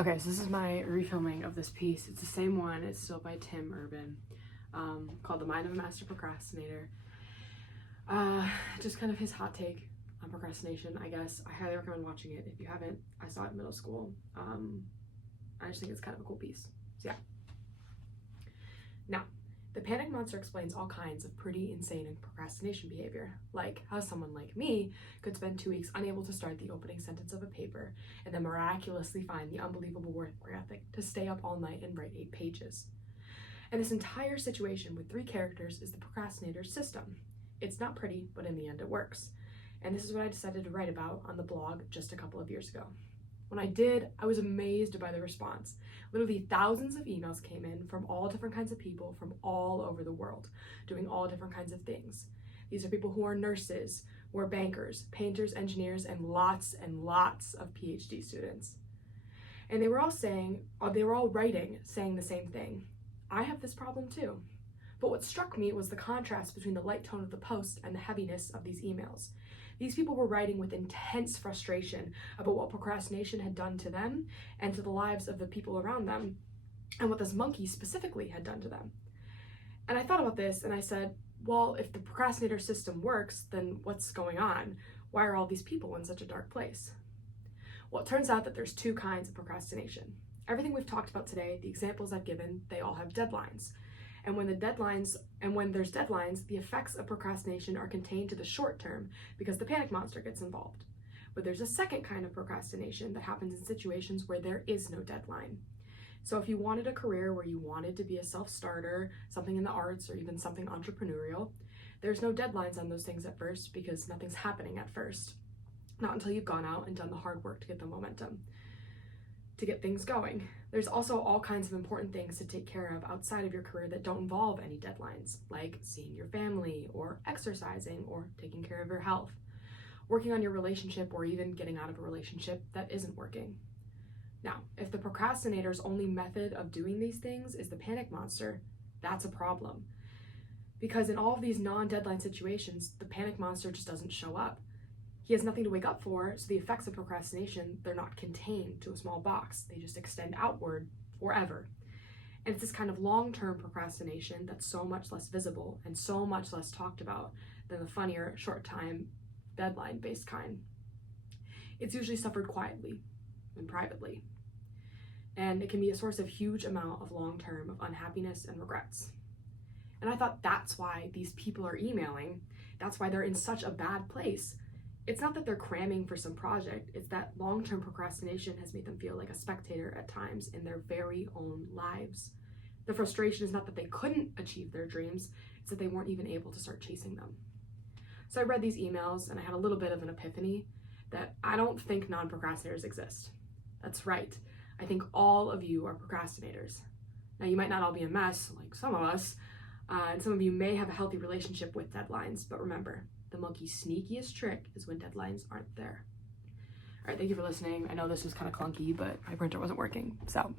Okay, so this is my refilming of this piece. It's the same one. It's still by Tim Urban, called The Mind of a Master Procrastinator. Just kind of his hot take on procrastination, I guess. I highly recommend watching it if you haven't. I saw it in middle school. I just think it's kind of a cool piece. So yeah. Now, the panic monster explains all kinds of pretty insane procrastination behavior, like how someone like me could spend 2 weeks unable to start the opening sentence of a paper and then miraculously find the unbelievable work ethic to stay up all night and write 8 pages. And this entire situation with 3 characters is the procrastinator's system. It's not pretty, but in the end it works. And this is what I decided to write about on the blog just a couple of years ago. When I did, I was amazed by the response. Literally thousands of emails came in from all different kinds of people from all over the world, doing all different kinds of things. These are people who are nurses, who are bankers, painters, engineers, and lots of PhD students. And they were all writing, saying the same thing. I have this problem too. But what struck me was the contrast between the light tone of the post and the heaviness of these emails. These people were writing with intense frustration about what procrastination had done to them and to the lives of the people around them, and what this monkey specifically had done to them. And I thought about this and I said, well, if the procrastinator system works, then what's going on? Why are all these people in such a dark place? Well, it turns out that there's 2 kinds of procrastination. Everything we've talked about today, the examples I've given, they all have deadlines. And when there's deadlines, the effects of procrastination are contained to the short term because the panic monster gets involved. But there's a second kind of procrastination that happens in situations where there is no deadline. So if you wanted a career where you wanted to be a self-starter, something in the arts, or even something entrepreneurial, there's no deadlines on those things at first because nothing's happening at first. Not until you've gone out and done the hard work to get the momentum, to get things going. There's also all kinds of important things to take care of outside of your career that don't involve any deadlines, like seeing your family, or exercising, or taking care of your health, working on your relationship, or even getting out of a relationship that isn't working. Now, if the procrastinator's only method of doing these things is the panic monster, that's a problem. Because in all of these non-deadline situations, the panic monster just doesn't show up. He has nothing to wake up for, so the effects of procrastination, they're not contained to a small box. They just extend outward forever. And it's this kind of long-term procrastination that's so much less visible and so much less talked about than the funnier, short-time, deadline-based kind. It's usually suffered quietly and privately. And it can be a source of huge amount of long-term of unhappiness and regrets. And I thought that's why these people are emailing. That's why they're in such a bad place. It's not that they're cramming for some project, it's that long-term procrastination has made them feel like a spectator at times in their very own lives. The frustration is not that they couldn't achieve their dreams, it's that they weren't even able to start chasing them. So I read these emails and I had a little bit of an epiphany that I don't think non-procrastinators exist. That's right, I think all of you are procrastinators. Now you might not all be a mess like some of us, and some of you may have a healthy relationship with deadlines, but remember, the monkey's sneakiest trick is when deadlines aren't there. All right, thank you for listening. I know this was kind of clunky, but my printer wasn't working, so